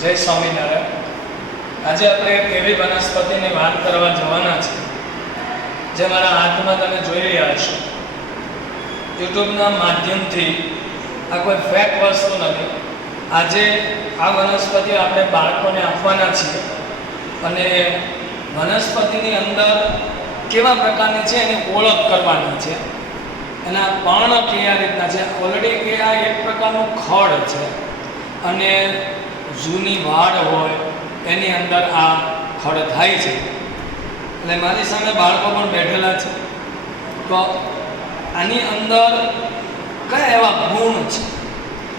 જય સ્વામિનારાયણ. આજે આપણે એક એવી વનસ્પતિની વાત કરવા જવાના છે, જે મારા હાથમાં તમે જોઈ રહ્યા છો. યુટ્યુબના માધ્યમથી આ કોઈ ફેક વસ્તુ નથી. આજે આ વનસ્પતિ આપણે બાળકોને આપવાના છીએ. અને વનસ્પતિની અંદર કેવા પ્રકારની છે એની ઓળખ કરવાની છે. એના પર્ણ કયા રીતના છે? ઓલરેડી કે આ એક પ્રકારનું ખડ છે. અને જૂની વાડ હોય, એની અંદર આ ખડ થાય છે. એટલે મારી સામે બાળકો પણ બેઠેલા છે. તો આની અંદર કયા એવા ગુણ છે?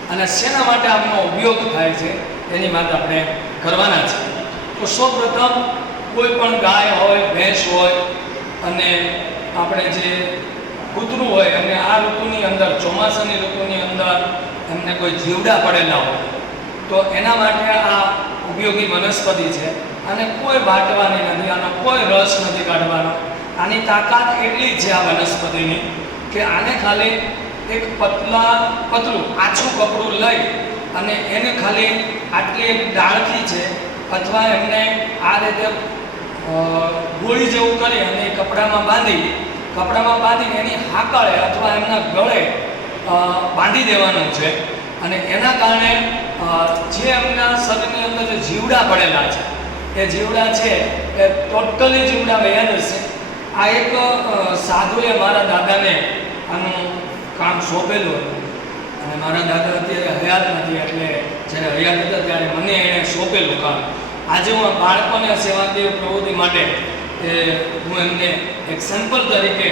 અને શેના માટે આપનો ઉપયોગ થાય છે? એની વાત આપણે કરવાના છે. તો સૌપ્રથમ, કોઈ પણ ગાય હોય, ભેંસ હોય, અને આપણે જે કૂતરું હોય, એમને આ ઋતુની અંદર, ચોમાસાની ઋતુની અંદર એમને કોઈ જીવડા પડેલા હોય તો એના માટે આ ઉપયોગી વનસ્પતિ છે અને કોઈ વાટવાની નથી આનો કોઈ રસ નથી કાઢવાનો. આની તાકાત એટલી જ છે આ વનસ્પતિની કે આને ખાલી એક પતલા પતલું, આછું કપડું લઈ અને એને ખાલી આટલી એક ડાળખી છે અથવા એમને આ રીતે ગોળી જેવું કરી અને કપડામાં બાંધી, કપડામાં બાંધીને એની હાકળે અથવા એમના ગળે બાંધી દેવાનું છે. અને એના કારણે જે એમના શરીરની અંદર જીવડા પડેલા છે, એ જીવડા છે, એ ટોટલી જીવડા વયા છે આ એક સાધુએ મારા દાદાને આનું કામ સોંપેલું હતું. અને મારા દાદા અત્યારે હયાત નથી, એટલે જ્યારે હયાત હતા ત્યારે મને એણે સોંપેલું કામ. આજે હું બાળકોને સેવાકીય પ્રવૃત્તિ માટે, એ હું એમને એક સેમ્પલ તરીકે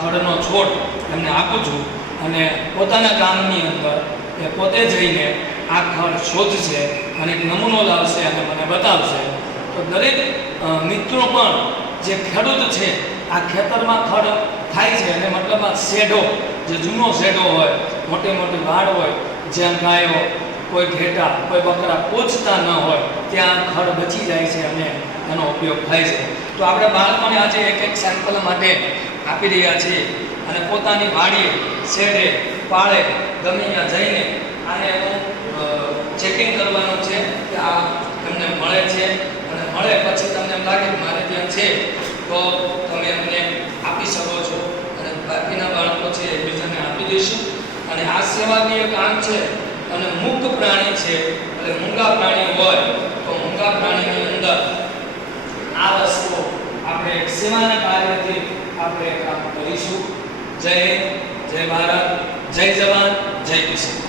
ખડનો છોડ એમને આપું છું. અને પોતાના ગામની અંદર એ પોતે જઈને આ ખડ શોધશે અને એક નમૂનો લાવશે અને મને બતાવશે. તો દરેક મિત્રો પણ જે ખેડૂત છે, આ ખેતરમાં ખડ થાય છે અને મતલબમાં શેઢો, જે જૂનો શેઢો હોય, મોટી મોટી વાડ હોય, જ્યાં ગાયો, કોઈ ઘેટા, કોઈ બકરા પોચતા ન હોય, ત્યાં ખડ બચી જાય છે અને એનો ઉપયોગ થાય છે. તો આપણે બાળકોને આજે એક એક સેમ્પલ માટે આપી રહ્યા છીએ. અને પોતાની વાડીએ શેરે પાળે, ગમે ત્યાં જઈને આને એનું ચેકિંગ કરવાનું છે કે આ તમને મળે છે અને મળે પછી તમને એમ લાગે કે મારે ત્યાં છે, તો તમે એમને આપી શકો છો. અને બાકીના બાળકો છે એ બીજાને આપી દઈશું. અને આ સેવાકીય કામ છે અને મૂક પ્રાણી છે. એટલે મૂંગા પ્રાણી હોય તો મૂંગા પ્રાણીની અંદર આ વસ્તુ આપણે એક સેવાના કાર્યથી આપણે કામ કરીશું. જય જય ભારત જય જવાન જય કિસાન.